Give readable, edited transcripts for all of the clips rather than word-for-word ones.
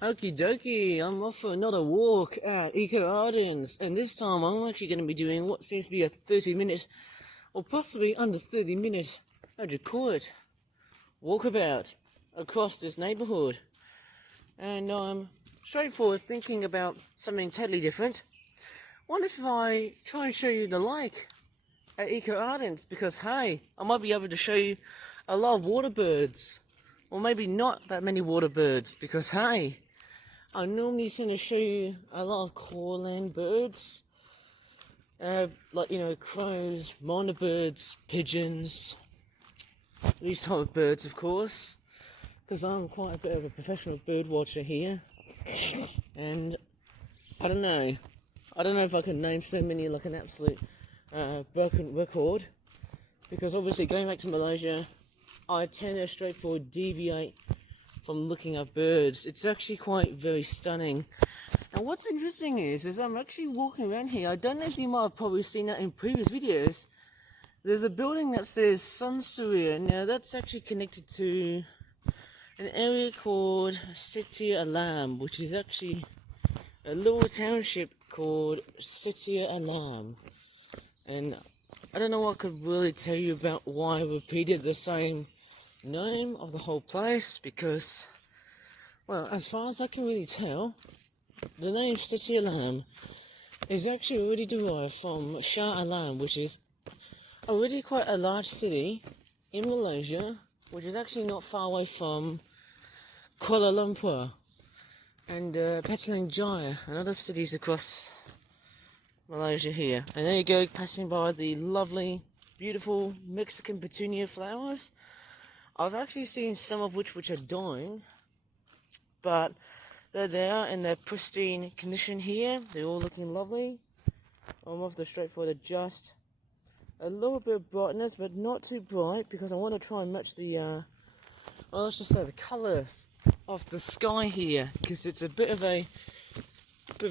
Okie dokie, I'm off for another walk at Eco Gardens, and this time I'm actually going to be doing what seems to be a 30-minute, or possibly under 30-minute, how do you call it, walkabout across this neighbourhood. And I'm straightforward thinking about something totally different. What if I try and show you the lake at Eco Gardens? Because hey, I might be able to show you a lot of water birds. Or maybe not that many water birds, because hey, I normally tend to show you a lot of cornland birds, like, crows, myna birds, pigeons, these type of birds, of course, because I'm quite a bit of a professional bird watcher here, and I don't know if I can name so many like an absolute broken record, because obviously going back to Malaysia, I tend to straightforward deviate from looking at birds. It's actually quite very stunning. And what's interesting is I'm actually walking around here. I don't know if you might have probably seen that in previous videos. There's a building that says Sunsuria. Now that's actually connected to an area called City Alam, which is actually a little township called City Alam. And I don't know what I could really tell you about why I repeated the same name of the whole place, because, well, as far as I can really tell, the name City Alam is actually already derived from Shah Alam, which is already quite a large city in Malaysia, which is actually not far away from Kuala Lumpur and Petaling Jaya and other cities across Malaysia here. And there you go, passing by the lovely, beautiful Mexican petunia flowers. I've actually seen some of which are dying, but they're there in their pristine condition here. They're all looking lovely. I'm off the straightforward adjust a little bit of brightness, but not too bright, because I want to try and match the let's just say the colours of the sky here, because it's a bit of a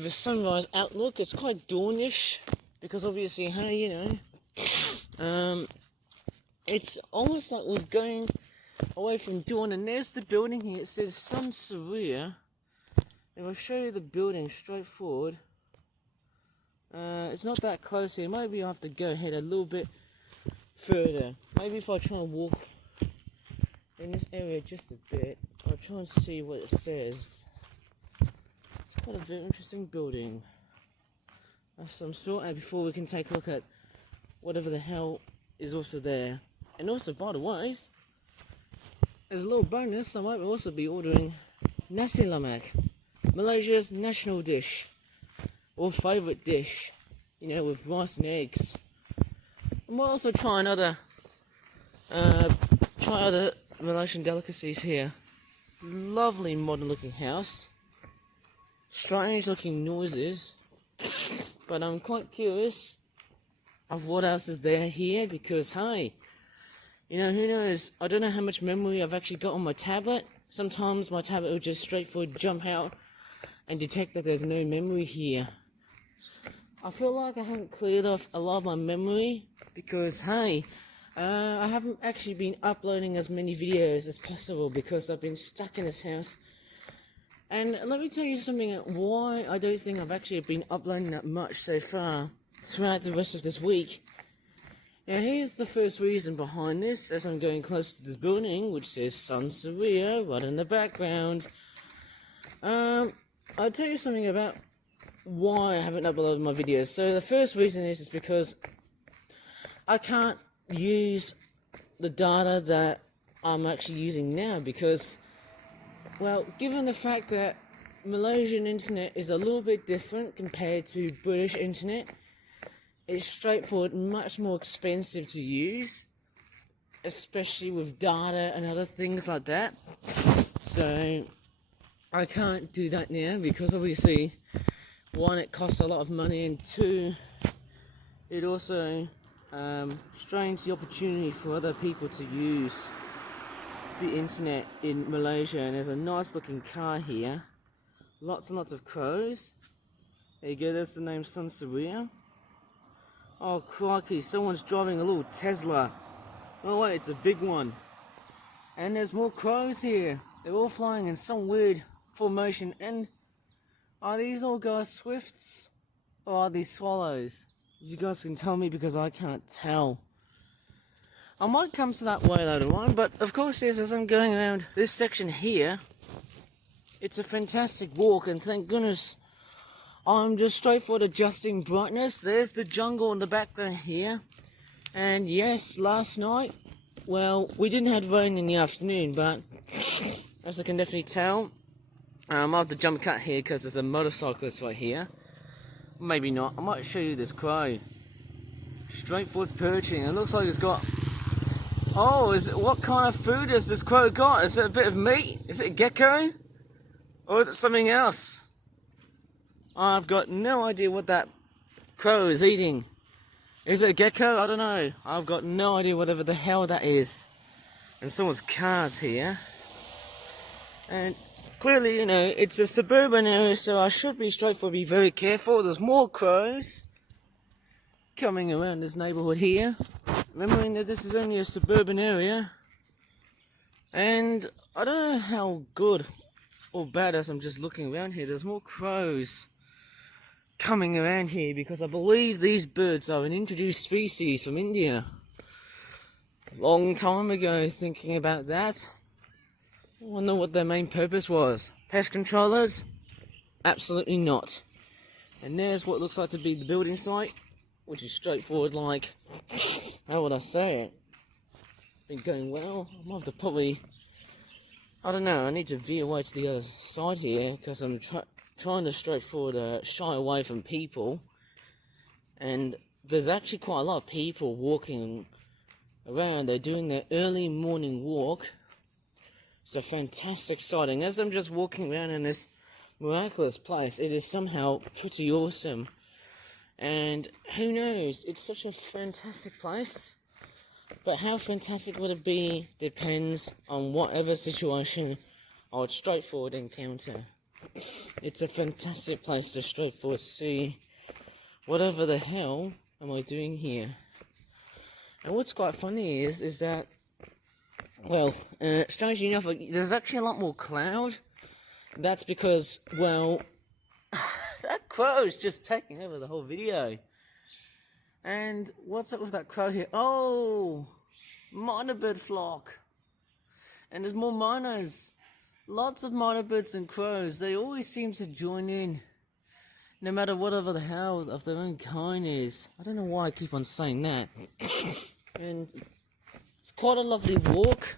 sunrise outlook. It's quite dawnish, because obviously, hey, it's almost like we're going away from dawn. And there's the building here. It says Sunsuria. If I show you the building straightforward, it's not that close here. Maybe I have to go ahead a little bit further. Maybe if I try and walk in this area just a bit, I'll try and see what it says. It's quite a very interesting building of some sort. And before we can take a look at whatever the hell is also there. And also, by the way, as a little bonus, I might also be ordering nasi lemak, Malaysia's national dish, or favourite dish, with rice and eggs. I might also try other Malaysian delicacies here. Lovely modern looking house, strange looking noises, but I'm quite curious of what else is there here, because hey, who knows? I don't know how much memory I've actually got on my tablet. Sometimes my tablet will just straightforward jump out and detect that there's no memory here. I feel like I haven't cleared off a lot of my memory, because hey, I haven't actually been uploading as many videos as possible, because I've been stuck in this house. And let me tell you something, why I don't think I've actually been uploading that much so far throughout the rest of this week. Now here's the first reason behind this, as I'm going close to this building, which says Sunsuria right in the background. I'll tell you something about why I haven't uploaded my videos. So the first reason is because I can't use the data that I'm actually using now, because, well, given the fact that Malaysian internet is a little bit different compared to British internet, it's straightforward much more expensive to use, especially with data and other things like that. So I can't do that now, because obviously, one, it costs a lot of money, and two, it also strains the opportunity for other people to use the internet in Malaysia. And there's a nice looking car here, lots and lots of crows. There you go, there's the name Sunsuria. Oh crikey, someone's driving a little Tesla. Oh wait, it's a big one. And there's more crows here. They're all flying in some weird formation. And are these all guys swifts or are these swallows? You guys can tell me because I can't tell. I might come to that way later on, but of course, yes, as I'm going around this section here, it's a fantastic walk, and thank goodness I'm just straightforward adjusting brightness. There's the jungle in the background here, and yes, last night, well, we didn't have rain in the afternoon, but as I can definitely tell, I have to jump cut here because there's a motorcyclist right here. Maybe not. I might show you this crow. Straightforward perching. It looks like it's got... Oh, what kind of food has this crow got? Is it a bit of meat? Is it a gecko? Or is it something else? I've got no idea what that crow is eating. Is it a gecko? I don't know. I've got no idea whatever the hell that is. And someone's car's here. And clearly, you know, it's a suburban area, so I should be straightforward, be very careful. There's more crows coming around this neighborhood here. Remembering that this is only a suburban area. And I don't know how good or bad as I'm just looking around here. There's more crows coming around here because I believe these birds are an introduced species from India. Long time ago thinking about that. I wonder what their main purpose was. Pest controllers? Absolutely not. And there's what looks like to be the building site, which is straightforward like, how would I say it? It's been going well. I might have to probably, I don't know, I need to veer away to the other side here because I'm trying to straightforward shy away from people. And there's actually quite a lot of people walking around. They're doing their early morning walk. It's a fantastic sighting. As I'm just walking around in this miraculous place, it is somehow pretty awesome. And who knows, it's such a fantastic place. But how fantastic would it be depends on whatever situation I would straightforward encounter. It's a fantastic place to straightforward see whatever the hell am I doing here. And what's quite funny is that, well, strangely enough, there's actually a lot more cloud. That's because, well, that crow is just taking over the whole video. And what's up with that crow here? Oh, myna bird flock. And there's more mynas. Lots of myna birds and crows. They always seem to join in, no matter whatever the hell of their own kind is. I don't know why I keep on saying that. And it's quite a lovely walk.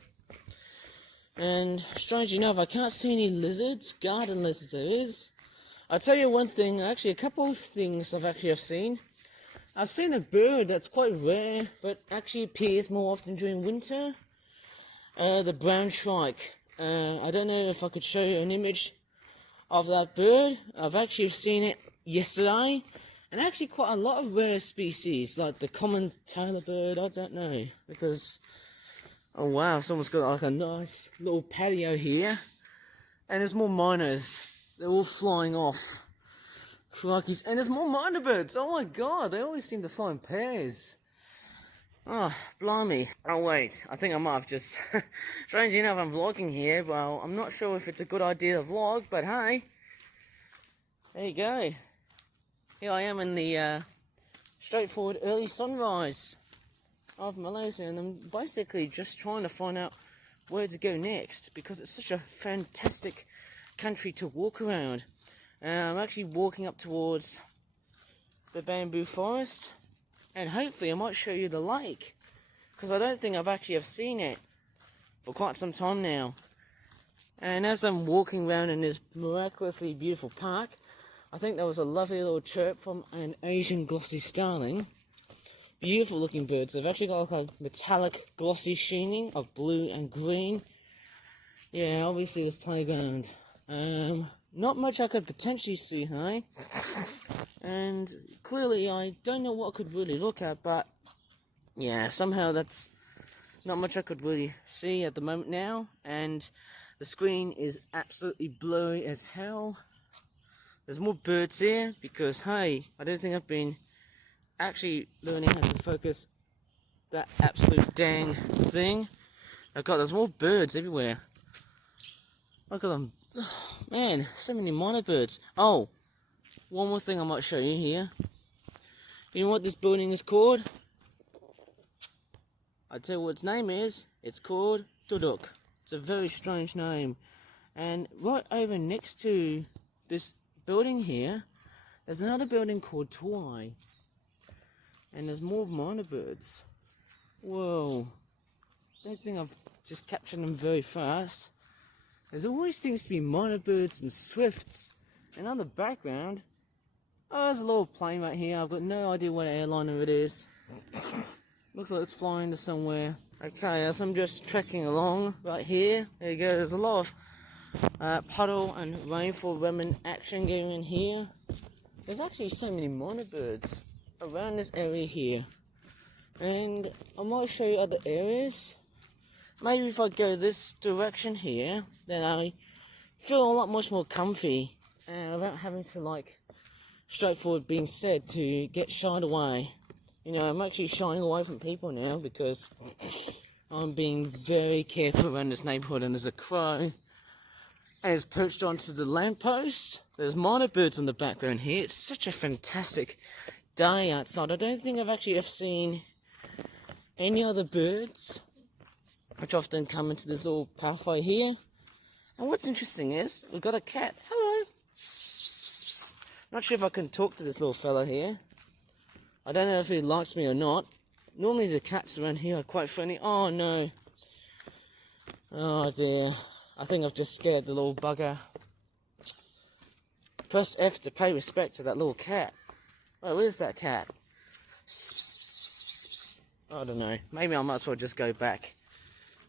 And strangely enough, I can't see any lizards. Garden lizards there is. I'll tell you one thing, actually a couple of things I've seen. I've seen a bird that's quite rare, but actually appears more often during winter. The brown shrike. I don't know if I could show you an image of that bird. I've actually seen it yesterday. And actually quite a lot of rare species, like the common tailor bird, I don't know. Because, oh wow, someone's got like a nice little patio here. And there's more mynas. They're all flying off. Crikeys. And there's more myna birds. Oh my god, they always seem to fly in pairs. Oh, blimey. Oh wait, I think I might have just... Strangely enough, I'm vlogging here. Well, I'm not sure if it's a good idea to vlog, but hey. There you go. Here I am in the straightforward early sunrise of Malaysia. And I'm basically just trying to find out where to go next. Because it's such a fantastic country to walk around. I'm actually walking up towards the bamboo forest, and hopefully I might show you the lake, because I don't think I've seen it for quite some time now. And as I'm walking around in this miraculously beautiful park, I think there was a lovely little chirp from an Asian glossy starling. Beautiful looking birds. They've actually got like a metallic glossy sheening of blue and green. Yeah, obviously this playground. Not much I could potentially see, hey? And clearly I don't know what I could really look at, but yeah, somehow that's not much I could really see at the moment now. And the screen is absolutely blurry as hell. There's more birds here because, hey, I don't think I've been actually learning how to focus that absolute dang thing. Oh god, there's more birds everywhere. Look at them. Man, so many minor birds. Oh, one more thing I might show you here. You know what this building is called? I'll tell you what its name is. It's called Jelutong. It's a very strange name. And right over next to this building here, there's another building called Twai. And there's more minor birds. Whoa. I don't think I've just captured them very fast. There's always seems to be minor birds and swifts. And on the background, oh, there's a little plane right here. I've got no idea what airliner it is. Looks like it's flying to somewhere. Okay, as I'm just trekking along right here, there you go, there's a lot of puddle and rainfall remnant action going in here. There's actually so many minor birds around this area here. And I might show you other areas. Maybe if I go this direction here, then I feel a lot much more comfy without having to, like, straightforward being said to get shied away. You know, I'm actually shying away from people now because I'm being very careful around this neighborhood, and there's a crow and it's perched onto the lamppost. There's minor birds in the background here. It's such a fantastic day outside. I don't think I've actually ever seen any other birds, which often come into this little pathway here. And what's interesting is, we've got a cat. Hello. Not sure if I can talk to this little fella here. I don't know if he likes me or not. Normally the cats around here are quite friendly. Oh no. Oh dear. I think I've just scared the little bugger. Press F to pay respect to that little cat. Oh, where's that cat? I don't know. Maybe I might as well just go back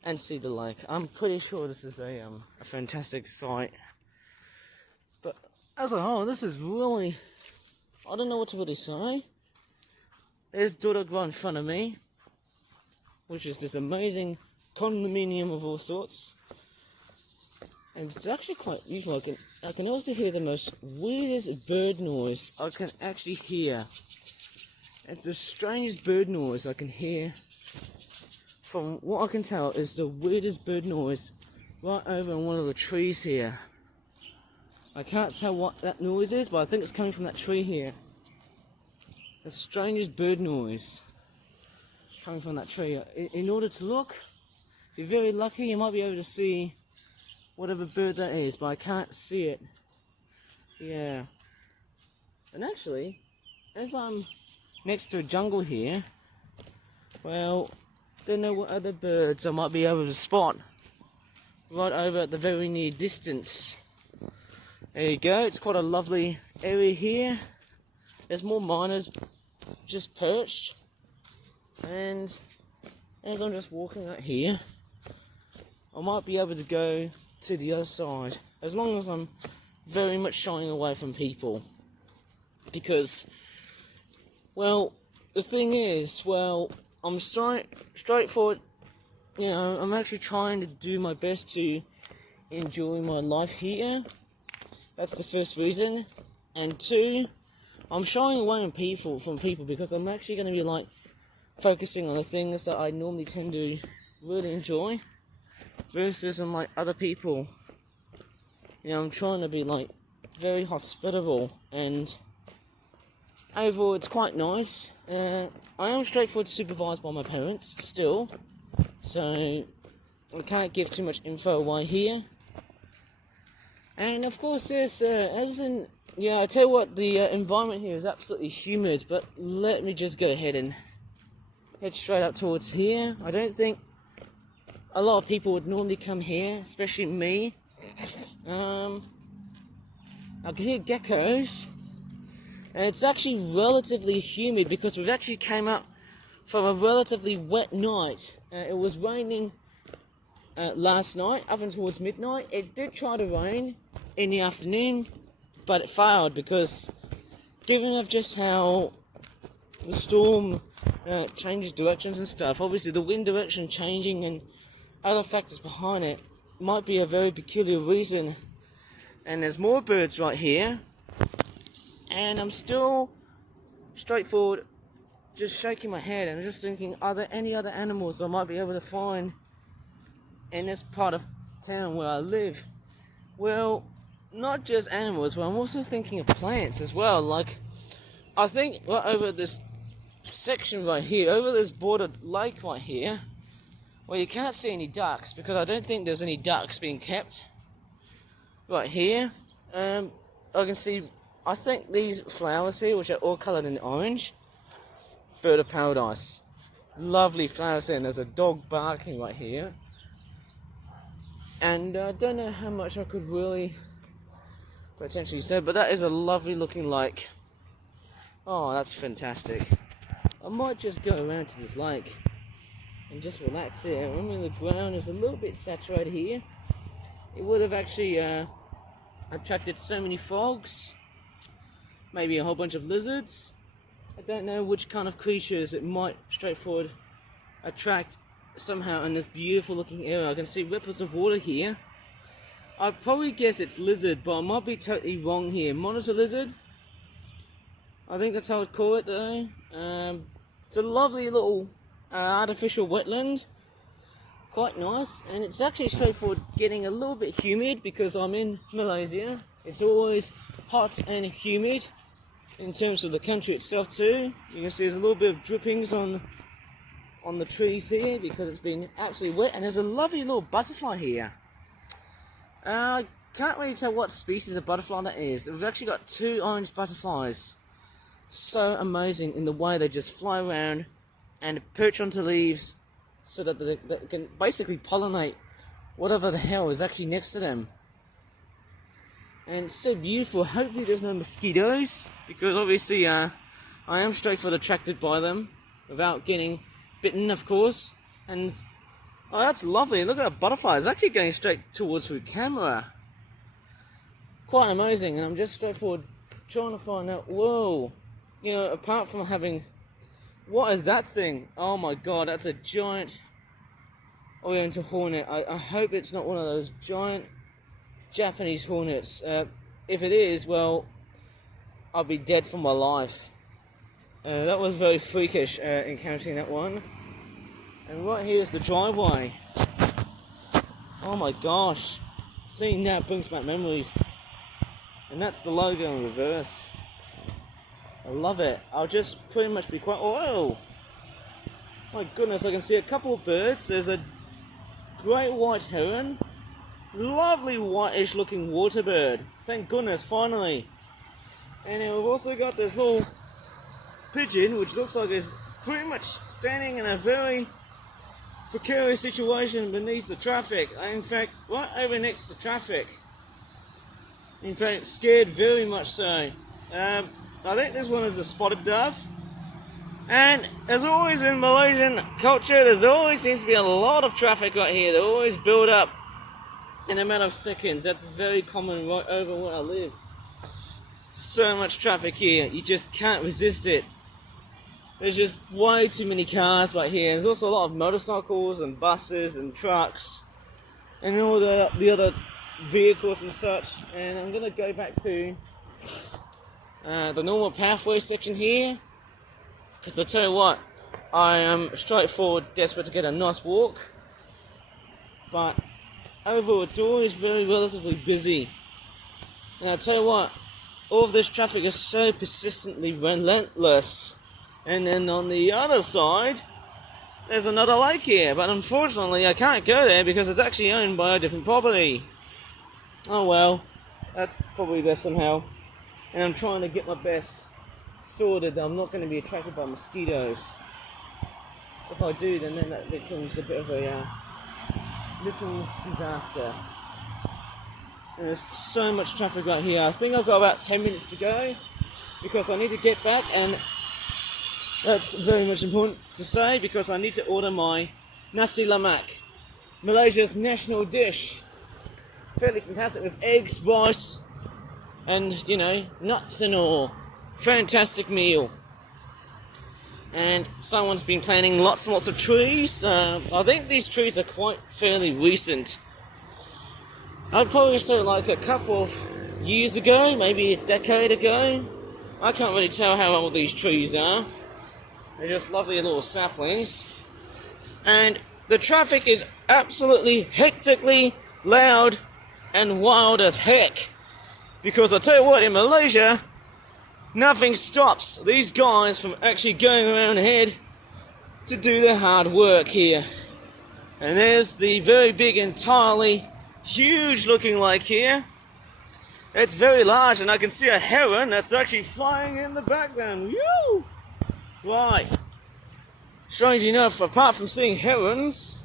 and see the lake. I'm pretty sure this is a fantastic sight. But as a whole, this is really, I don't know what to really say. There's Jelutong right in front of me, which is this amazing condominium of all sorts. And it's actually quite beautiful. I can also hear the most weirdest bird noise I can actually hear. It's the strangest bird noise I can hear. From what I can tell, is the weirdest bird noise right over in one of the trees here. I can't tell what that noise is, but I think it's coming from that tree here. The strangest bird noise coming from that tree. In order to look, if you're very lucky, you might be able to see whatever bird that is, but I can't see it. Yeah. And actually, as I'm next to a jungle here, well, don't know what other birds I might be able to spot right over at the very near distance. There you go, it's quite a lovely area here. There's more miners just perched, and as I'm just walking out here, I might be able to go to the other side, as long as I'm very much shying away from people. Because, well, the thing is, well, I'm straightforward, you know, I'm actually trying to do my best to enjoy my life here. That's the first reason. And two, I'm shying away from people because I'm actually going to be, like, focusing on the things that I normally tend to really enjoy versus on, like, other people. You know, I'm trying to be, like, very hospitable, and overall it's quite nice. I am straightforward supervised by my parents still, so I can't give too much info away here. And of course there's, I tell you what, the environment here is absolutely humid, but let me just go ahead and head straight up towards here. I don't think a lot of people would normally come here, especially me. I can hear geckos, and it's actually relatively humid because we've actually came up from a relatively wet night. It was raining last night up until towards midnight. It did try to rain in the afternoon, but it failed because, given of just how the storm changes directions and stuff, obviously the wind direction changing and other factors behind it might be a very peculiar reason. And there's more birds right here, and I'm still straightforward just shaking my head and just thinking, are there any other animals I might be able to find in this part of town where I live? Well, not just animals, but I'm also thinking of plants as well. Like, I think right over this section right here, over this bordered lake right here, well, you can't see any ducks because I don't think there's any ducks being kept. Right here, I can see, I think these flowers here, which are all coloured in orange, bird of paradise. Lovely flowers here, and there's a dog barking right here. And I don't know how much I could really potentially say, but that is a lovely looking lake. Oh, that's fantastic. I might just go around to this lake and just relax here. Remember, the ground is a little bit saturated here. It would have actually attracted so many frogs, maybe a whole bunch of lizards. I don't know which kind of creatures it might straightforward attract somehow in this beautiful looking area. I can see ripples of water here. I'd probably guess it's lizard, but I might be totally wrong here. Monitor lizard? I think that's how I'd call it though. It's a lovely little artificial wetland. Quite nice, and it's actually straightforward getting a little bit humid because I'm in Malaysia. It's always hot and humid in terms of the country itself too. You can see there's a little bit of drippings on the trees here because it's been absolutely wet, and there's a lovely little butterfly here. I can't really tell what species of butterfly that is. We've actually got 2 orange butterflies. So amazing in the way they just fly around and perch onto leaves so that they can basically pollinate whatever the hell is actually next to them. And it's so beautiful. Hopefully there's no mosquitoes, because obviously I am straightforward attracted by them without getting bitten, of course. And oh, that's lovely. Look at that butterfly. It's actually going straight towards the camera. Quite amazing. And I'm just straightforward trying to find out. Whoa. You know, apart from having... What is that thing? Oh my god, that's a giant Oriental hornet. I hope it's not one of those giant Japanese hornets. If it is, well, I'll be dead for my life. That was very freakish, encountering that one. And right here is the driveway. Oh my gosh. Seeing that brings back memories. And that's the logo in reverse. I love it. I'll just pretty much be quite... Oh! My goodness, I can see a couple of birds. There's a great white heron. Lovely whitish looking water bird. Thank goodness, finally. And then we've also got this little pigeon, which looks like it's pretty much standing in a very precarious situation beneath the traffic. In fact, right over next to traffic. In fact, scared very much so. I think this one is a spotted dove. And as always in Malaysian culture, there's always seems to be a lot of traffic right here. They always build up in a matter of seconds. That's very common right over where I live. So much traffic here, you just can't resist it. There's just way too many cars right here. There's also a lot of motorcycles and buses and trucks and all the other vehicles and such. And I'm going to go back to the normal pathway section here, because I tell you what, I am straightforward desperate to get a nice walk, but overall it's always very relatively busy. And I tell you what, all of this traffic is so persistently relentless. And then on the other side there's another lake here, but unfortunately I can't go there because it's actually owned by a different property. Oh well, that's probably best somehow. And I'm trying to get my best sorted that I'm not going to be attracted by mosquitoes. If I do, then that becomes a bit of a little disaster. And there's so much traffic right here. I think I've got about 10 minutes to go because I need to get back, and that's very much important to say because I need to order my nasi lemak, Malaysia's national dish. Fairly fantastic with eggs, rice, and, you know, nuts and all. Fantastic meal. And someone's been planting lots and lots of trees. I think these trees are quite fairly recent. I'd probably say like a couple of years ago, maybe a decade ago. I can't really tell how old these trees are. They're just lovely little saplings. And the traffic is absolutely hectically loud and wild as heck. Because I'll tell you what, in Malaysia, nothing stops these guys from actually going around ahead to do their hard work here. And there's the very big, entirely huge looking lake here. It's very large, and I can see a heron that's actually flying in the background. Woo! Right. Strange enough, apart from seeing herons,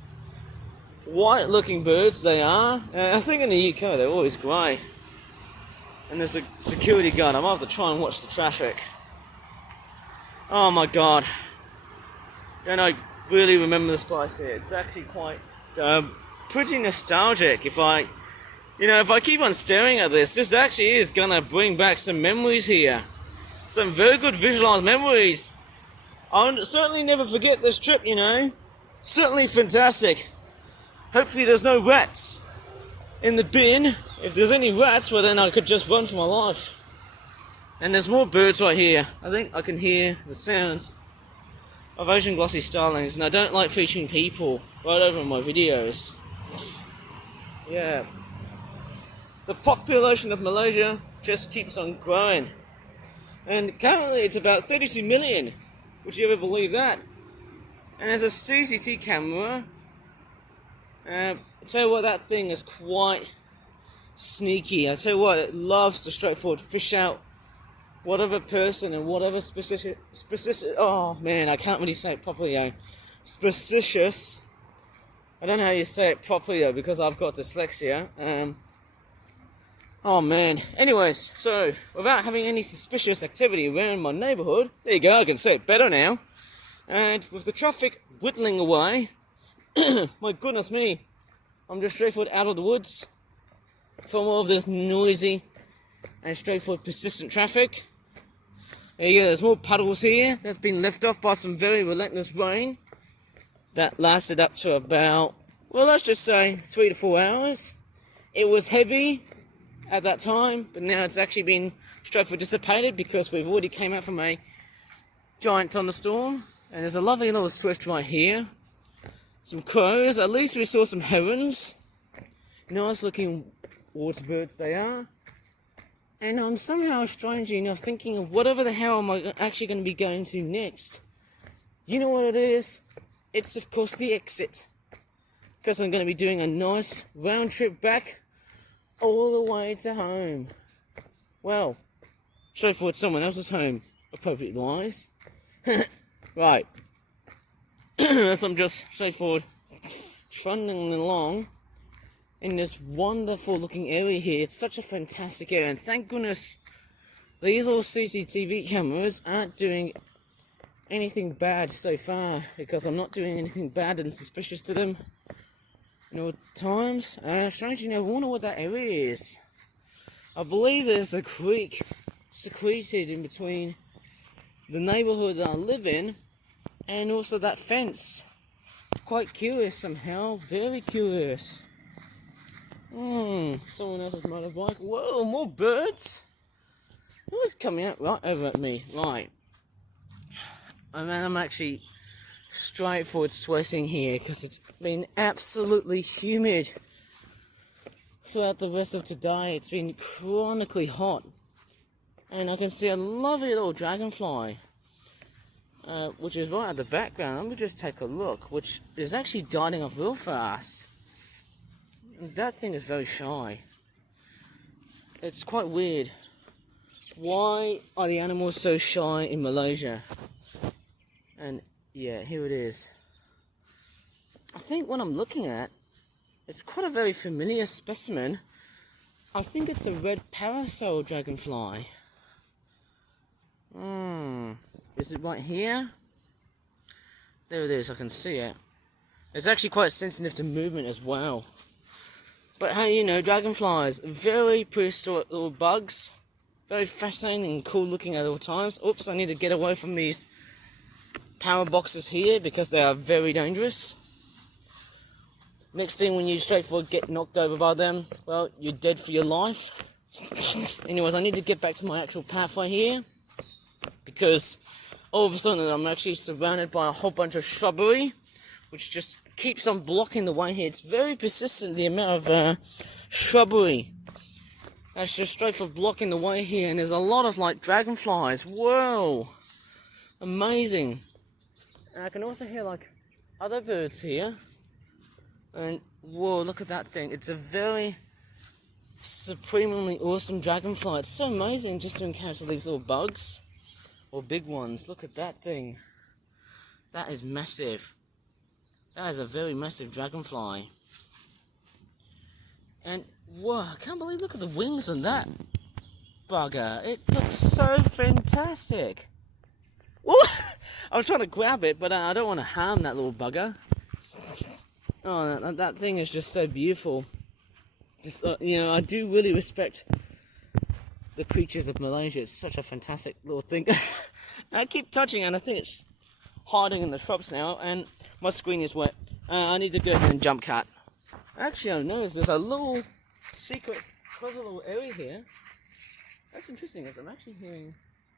white looking birds they are. I think in the UK they're always grey. And there's a security guard. I might have to try and watch the traffic. Oh my god. Don't I really remember this place here? It's actually quite pretty nostalgic. If I keep on staring at this actually is gonna bring back some memories here. Some very good visualized memories. I'll certainly never forget this trip, you know. Certainly fantastic. Hopefully there's no rats in the bin. If there's any rats, well then I could just run for my life. And there's more birds right here. I think I can hear the sounds of Asian glossy starlings, and I don't like featuring people right over in my videos. Yeah. The population of Malaysia just keeps on growing. And currently it's about 32 million. Would you ever believe that? And there's a CCTV camera. I tell you what, that thing is quite sneaky. I tell you what, it loves to straightforward fish out whatever person and whatever specific. Oh man, I can't really say it properly though. Suspicious. I don't know how you say it properly though, because I've got dyslexia. Oh man. Anyways, so without having any suspicious activity around my neighbourhood, there you go, I can say it better now. And with the traffic whittling away, my goodness me, I'm just straightforward out of the woods from all of this noisy and straightforward persistent traffic. There you go, there's more puddles here. That's been left off by some very relentless rain that lasted up to about, well, let's just say 3 to 4 hours. It was heavy at that time, but now it's actually been straightforward dissipated because we've already came out from a giant thunderstorm. And there's a lovely little swift right here. Some crows, at least we saw some herons. Nice looking water birds they are. And I'm somehow, strangely enough, thinking of whatever the hell am I actually going to be going to next. You know what it is? It's of course the exit. Because I'm going to be doing a nice round trip back all the way to home. Well, straightforward someone else's home, appropriately wise. Right. So I'm just straightforward trundling along in this wonderful looking area here. It's such a fantastic area, and thank goodness these little CCTV cameras aren't doing anything bad so far, because I'm not doing anything bad and suspicious to them. No times. Strangely enough, I wonder what that area is. I believe there's a creek secreted in between the neighbourhood that I live in and also that fence. Quite curious somehow, very curious. Someone else's motorbike. Whoa, more birds. Who's coming out right over at me? Right. I'm actually straightforward sweating here because it's been absolutely humid throughout the rest of today. It's been chronically hot. And I can see a lovely little dragonfly, which is right at the background. Let me just take a look, which is actually darting off real fast. That thing is very shy. It's quite weird. Why are the animals so shy in Malaysia? And yeah, here it is. I think what I'm looking at, it's quite a very familiar specimen. I think it's a red parasol dragonfly. Is it right here? There it is, I can see it. It's actually quite sensitive to movement as well. But hey, you know, dragonflies, very prehistoric little bugs. Very fascinating and cool looking at all times. Oops, I need to get away from these power boxes here because they are very dangerous. Next thing, when you straightforward get knocked over by them, well, you're dead for your life. Anyways, I need to get back to my actual pathway here, because all of a sudden I'm actually surrounded by a whole bunch of shrubbery, which just keeps on blocking the way here. It's very persistent, the amount of shrubbery. That's just straight for blocking the way here, and there's a lot of like dragonflies. Whoa, amazing. And I can also hear like other birds here. And whoa, look at that thing. It's a very supremely awesome dragonfly. It's so amazing just to encounter these little bugs, or big ones. Look at that thing. That is massive. That is a very massive dragonfly. And whoa, I can't believe, look at the wings on that bugger. It looks so fantastic. Whoa! I was trying to grab it, but I don't want to harm that little bugger. Oh, that thing is just so beautiful. Just, you know, I do really respect the creatures of Malaysia. It's such a fantastic little thing. I keep touching it, and I think it's hiding in the shrubs now, and my screen is wet. I need to go ahead and jump cut. Actually, I noticed there's a little secret, clever little area here. That's interesting, because I'm actually hearing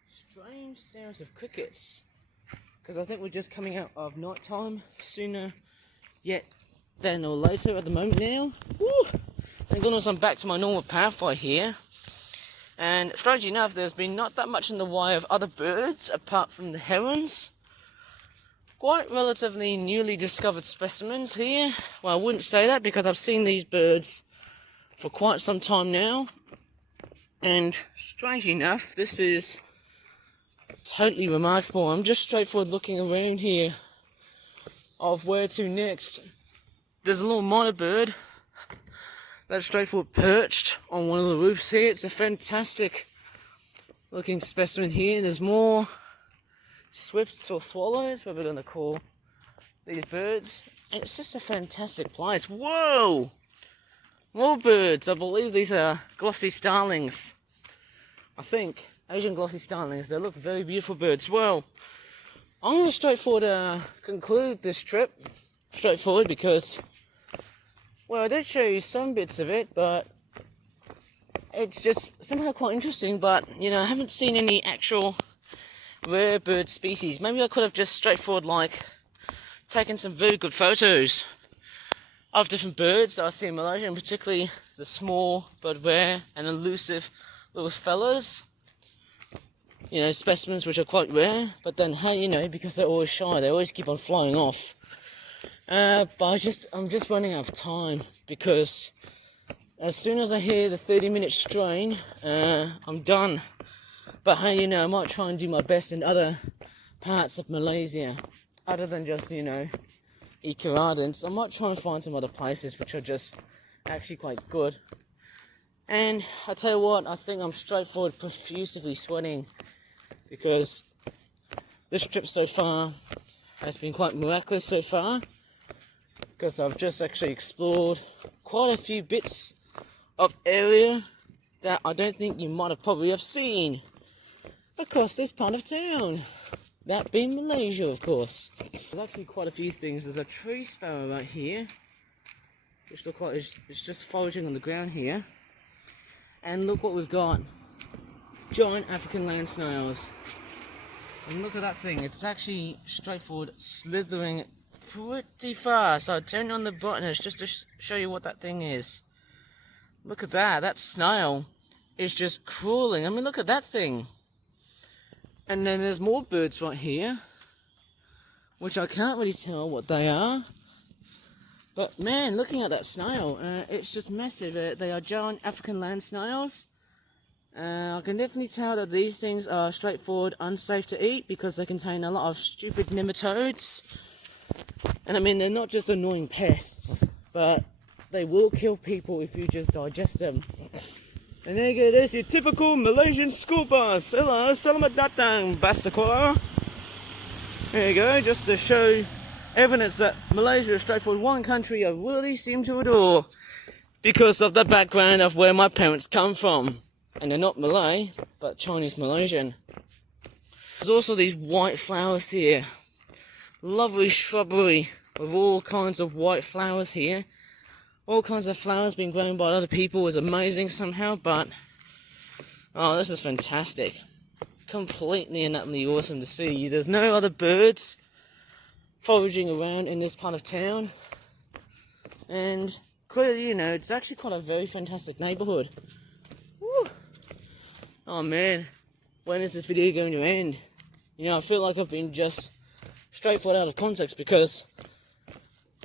strange sounds of crickets. Because I think we're just coming out of night time sooner yet than or later at the moment now. Woo! Thank goodness I'm back to my normal pathway here. And strangely enough, there's been not that much in the way of other birds apart from the herons. Quite relatively newly discovered specimens here. Well, I wouldn't say that because I've seen these birds for quite some time now. And strangely enough, this is totally remarkable. I'm just straightforward looking around here of where to next. There's a little myna bird that's straightforward perched on one of the roofs here. It's a fantastic looking specimen here. There's more swifts or swallows, what we're going to call these birds. And it's just a fantastic place. Whoa! More birds. I believe these are glossy starlings. I think Asian glossy starlings. They look very beautiful birds. Well, I'm going to straightforward conclude this trip. Straightforward because, well, I did show you some bits of it, but it's just somehow quite interesting. But, you know, I haven't seen any actual rare bird species. Maybe I could have just straightforward, like, taken some very good photos of different birds that I see in Malaysia, and particularly the small but rare and elusive little fellas. You know, specimens which are quite rare, but then, hey, you know, because they're always shy, they always keep on flying off. But I'm just running out of time, because as soon as I hear the 30-minute strain, I'm done. But hey, you know, I might try and do my best in other parts of Malaysia, other than just, you know, Eco Gardens. I might try and find some other places which are just actually quite good. And I tell you what, I think I'm straightforward profusely sweating, because this trip so far has been quite miraculous so far, because I've just actually explored quite a few bits of area that I don't think you might have probably have seen across this part of town, that being Malaysia, of course. There's actually quite a few things. There's a tree sparrow right here, which looks like it's just foraging on the ground here. And look what we've got. Giant African land snails. And look at that thing. It's actually straightforward slithering pretty fast. I'll turn on the brightness just to show you what that thing is. Look at that. That snail is just crawling. I mean, look at that thing. And then there's more birds right here, which I can't really tell what they are. But man, looking at that snail, it's just massive. They are giant African land snails. I can definitely tell that these things are straightforward unsafe to eat, because they contain a lot of stupid nematodes. And I mean, they're not just annoying pests, but they will kill people if you just digest them. And there you go, there's your typical Malaysian school bus. Hello, selamat datang, bus sekolah. There you go, just to show evidence that Malaysia is straightforward one country I really seem to adore, because of the background of where my parents come from. And they're not Malay, but Chinese Malaysian. There's also these white flowers here. Lovely shrubbery with all kinds of white flowers here. All kinds of flowers being grown by other people is amazing somehow, but oh, this is fantastic. Completely and utterly awesome to see. There's no other birds foraging around in this part of town. And clearly, you know, it's actually quite a very fantastic neighborhood. Woo. Oh man, when is this video going to end? You know, I feel like I've been just straightforward out of context, because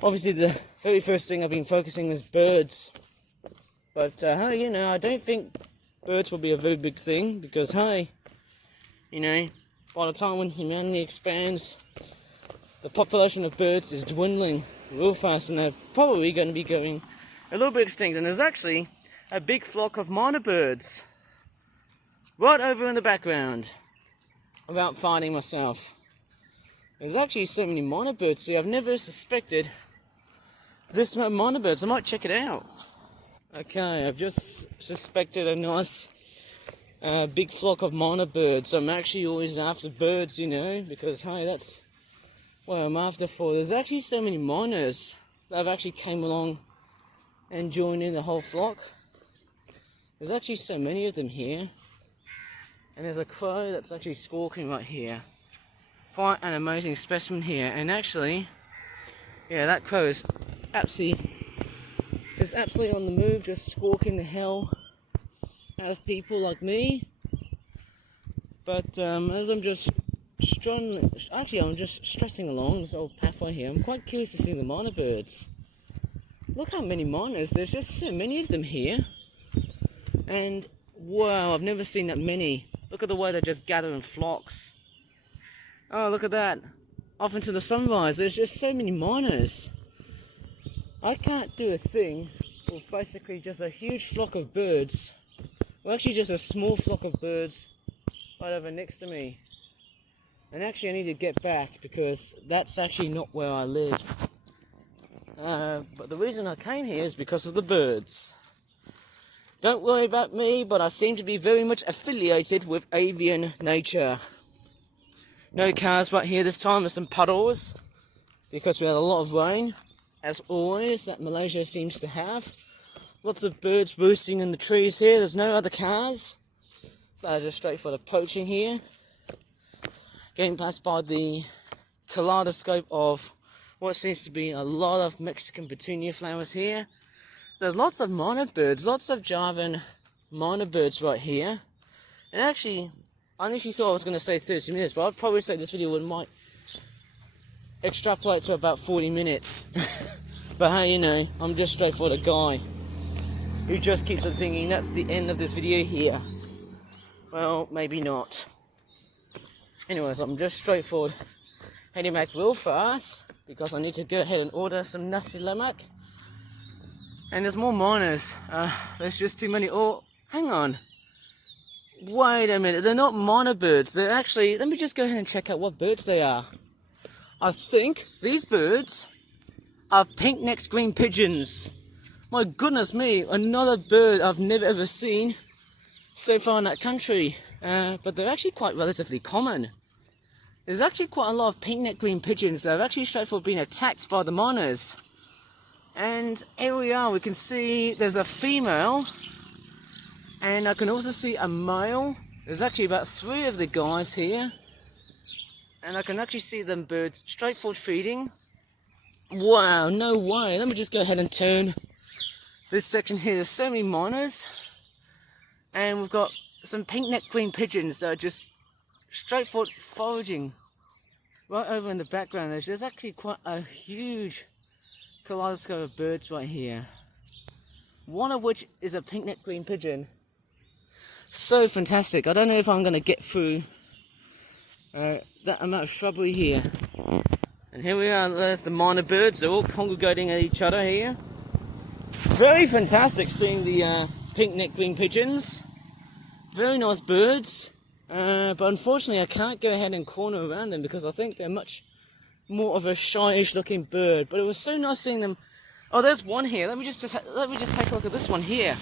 obviously the very first thing I've been focusing is birds. But hey, you know, I don't think birds will be a very big thing, because hey, you know, by the time when humanity expands, the population of birds is dwindling real fast, and they're probably going to be going a little bit extinct. And there's actually a big flock of myna birds right over in the background, without finding myself. There's actually so many myna birds here. I've never suspected this amount of myna birds. I might check it out. Okay, I've just suspected a nice big flock of myna birds. I'm actually always after birds, you know, because hey, that's what I'm after for. There's actually so many mynas that have actually came along and joined in the whole flock. There's actually so many of them here. And there's a crow that's actually squawking right here. Quite an amazing specimen here. And actually, yeah, that crow is absolutely on the move, just squawking the hell out of people like me. But as I'm just I'm just stressing along this old pathway here, I'm quite curious to see the myna birds. Look how many mynas, there's just so many of them here. And wow, I've never seen that many. Look at the way they just gather in flocks. Oh, look at that. Off into the sunrise, there's just so many mynas. I can't do a thing with basically just a huge flock of birds. Well, actually just a small flock of birds right over next to me. And actually I need to get back, because that's actually not where I live. But the reason I came here is because of the birds. Don't worry about me, but I seem to be very much affiliated with avian nature. No cars right here this time, with some puddles, because we had a lot of rain, as always, that Malaysia seems to have. Lots of birds roosting in the trees here. There's no other cars. They're just straight for the poaching here. Getting passed by the kaleidoscope of what seems to be a lot of Mexican petunia flowers here. There's lots of myna birds, lots of Javan myna birds right here. And actually, I initially thought I was going to say 30 minutes, but I'd probably say this video might extrapolate to about 40 minutes. But hey, you know, I'm just straightforward guy who just keeps on thinking that's the end of this video here. Well, maybe not. Anyways, I'm just straightforward heading back real fast, because I need to go ahead and order some nasi lemak. And there's more mynas. There's just too many. Oh, hang on. Wait a minute. They're not myna birds. They're actually... Let me just go ahead and check out what birds they are. I think these birds are pink-necked green pigeons. My goodness me. Another bird I've never ever seen so far in that country. But they're actually quite relatively common. There's actually quite a lot of pink-necked green pigeons that have actually straightforward been attacked by the mynas. And here we are, we can see there's a female, and I can also see a male. There's actually about 3 of the guys here, and I can actually see them birds straightforward feeding. Wow, no way. Let me just go ahead and turn this section here. There's so many mynas, and we've got some pink-necked green pigeons that are just straightforward foraging right over in the background. There's actually quite a huge kaleidoscope of birds right here, one of which is a pink-necked green pigeon. So fantastic. I don't know if I'm going to get through that amount of shrubbery here. And here we are, there's the myna birds. They're all congregating at each other here. Very fantastic seeing the pink-necked green pigeons. Very nice birds. But unfortunately I can't go ahead and corner around them, because I think they're much more of a shyish looking bird. But it was so nice seeing them. Oh, there's one here. Let me just take a look at this one here.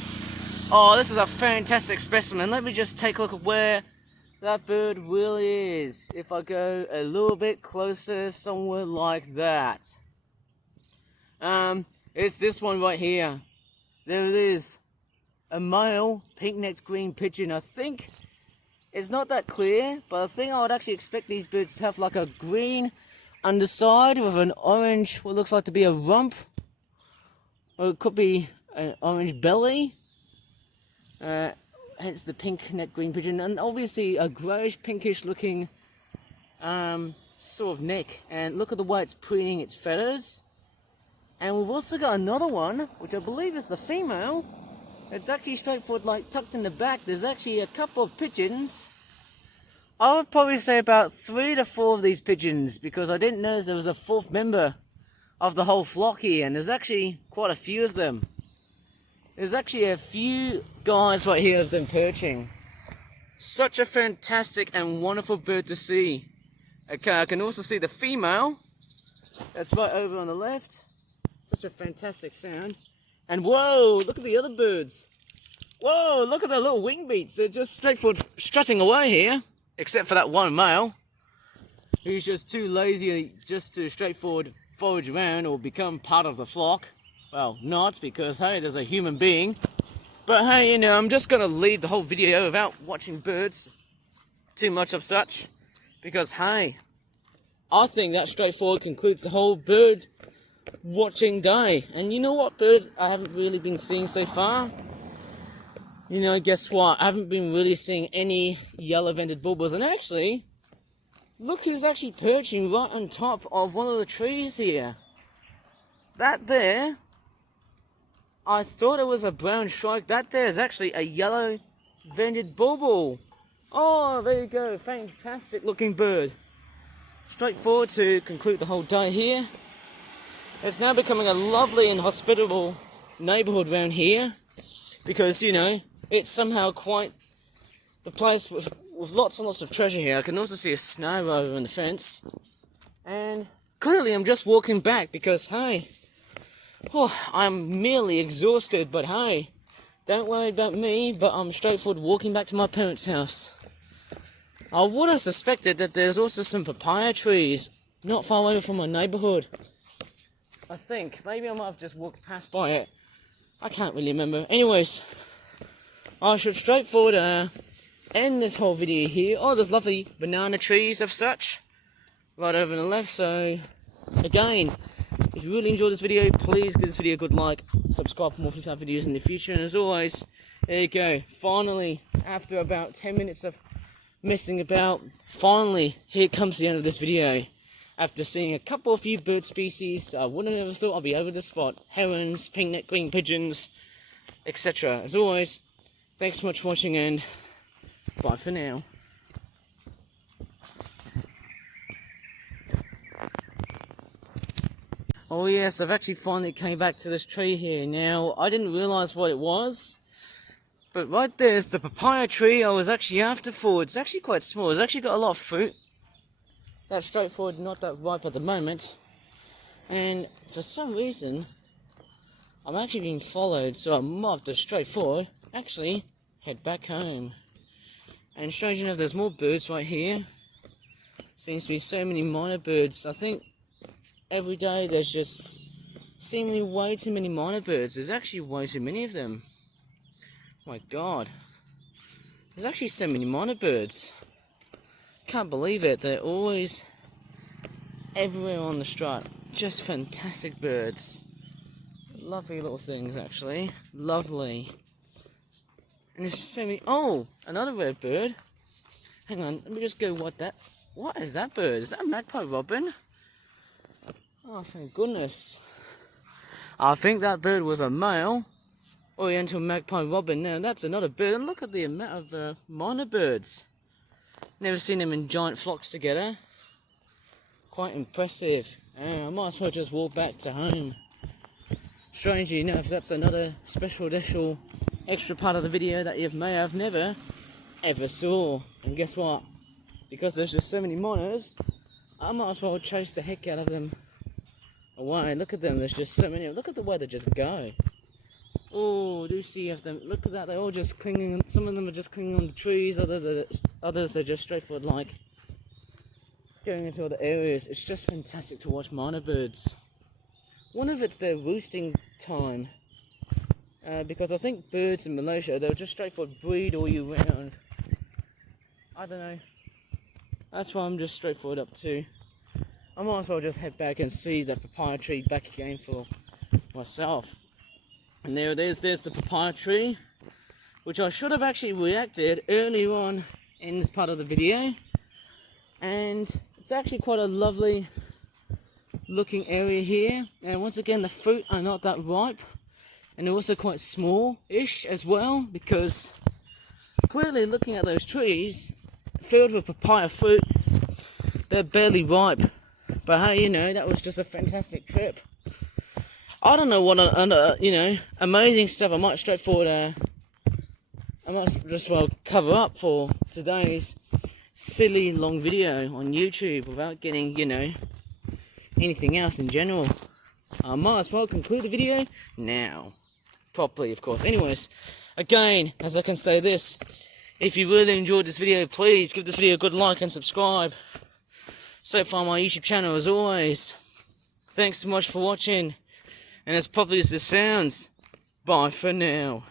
Oh, this is a fantastic specimen. Let me just take a look at where that bird really is. If I go a little bit closer, somewhere like that. It's this one right here. There it is. A male pink-necked green pigeon. I think it's not that clear, but I think I would actually expect these birds to have like a green underside with an orange, what looks like to be a rump. or it could be an orange belly, hence the pink neck green pigeon, and obviously a greyish pinkish looking sort of neck. And look at the way it's preening its feathers. And we've also got another one, which I believe is the female. It's actually straightforward, like tucked in the back. There's actually a couple of pigeons. I would probably say about 3 to 4 of these pigeons, because I didn't know there was a 4th member of the whole flock here, and there's actually quite a few of them. There's actually a few guys right here of them perching. Such a fantastic and wonderful bird to see. Okay, I can also see the female. That's right over on the left. Such a fantastic sound. And whoa, look at the other birds. Whoa, look at their little wing beats. They're just straightforward strutting away here. Except for that one male, who's just too lazy just to straightforward forage around or become part of the flock. Well, not, because hey, there's a human being. But hey, you know, I'm just going to leave the whole video without watching birds too much of such. Because hey, I think that straightforward concludes the whole bird watching day. And you know what bird I haven't really been seeing so far? You know, guess what? I haven't been really seeing any yellow-vented bulbuls. And actually, look who's actually perching right on top of one of the trees here. That there, I thought it was a brown shrike. That there is actually a yellow-vented bulbul. Oh, there you go. Fantastic looking bird. Straightforward to conclude the whole day here. It's now becoming a lovely and hospitable neighbourhood around here. Because, you know, it's somehow quite the place with lots and lots of treasure here. I can also see a snow rover in the fence. And clearly I'm just walking back because, hey, I'm merely exhausted. But hey, don't worry about me, but I'm straightforward walking back to my parents' house. I would have suspected that there's also some papaya trees not far away from my neighbourhood. I think. Maybe I might have just walked past by it. I can't really remember. Anyways, I should straightforward end this whole video here. Oh, there's lovely banana trees of such right over on the left. So, again, if you really enjoyed this video, please give this video a good like, subscribe for more future videos in the future. And as always, there you go. Finally, after about 10 minutes of messing about, finally, here comes the end of this video. After seeing a couple of few bird species I wouldn't have ever thought I'd be able to spot. Herons, pink-necked green pigeons, etc. As always, thanks so much for watching and bye for now. Oh yes, I've actually finally came back to this tree here. Now, I didn't realise what it was, but right there's the papaya tree I was actually after for. It's actually quite small. It's actually got a lot of fruit. That's straightforward, not that ripe at the moment. And for some reason, I'm actually being followed, so I might have to straightforward actually head back home. And strange enough, there's more birds right here. Seems to be so many myna birds. I think every day there's just seemingly way too many myna birds. There's actually way too many of them. Oh my god. There's actually so many myna birds. Can't believe it. They're always everywhere on the strut. Just fantastic birds. Lovely little things, actually. Lovely. And there's so many. Oh, another red bird. Hang on, let me just go. What is that bird? Is that a magpie robin? Oh, thank goodness. I think that bird was a male oriental magpie robin. Now that's another bird. And look at the amount of myna birds. Never seen them in giant flocks together. Quite impressive. I might as well just walk back to home. Strangely enough, that's another special additional extra part of the video that you may have never ever saw. And guess what? Because there's just so many mynas, I might as well chase the heck out of them away. Look at them, there's just so many. Look at the way they just go. Oh, do see of them. Look at that, they're all just clinging. Some of them are just clinging on the trees, others are just straightforward like going into other areas. It's just fantastic to watch myna birds. One of it's their roosting time. Because I think birds in Malaysia, they'll just straightforward breed all year round. I don't know. That's why I'm just straightforward up to. I might as well just head back and see the papaya tree back again for myself. And there it is, there's the papaya tree, which I should have actually reacted earlier on in this part of the video. And it's actually quite a lovely looking area here. And once again, the fruit are not that ripe. And they're also quite small-ish as well, because clearly looking at those trees filled with papaya fruit, they're barely ripe. But hey, you know, that was just a fantastic trip. I don't know what amazing stuff I might just cover up for today's silly long video on YouTube without getting, anything else in general. I might as well conclude the video now. Properly, of course. Anyways, again, as I can say this, if you really enjoyed this video, please give this video a good like and subscribe. So far, my YouTube channel, as always. Thanks so much for watching. And as properly as this sounds, bye for now.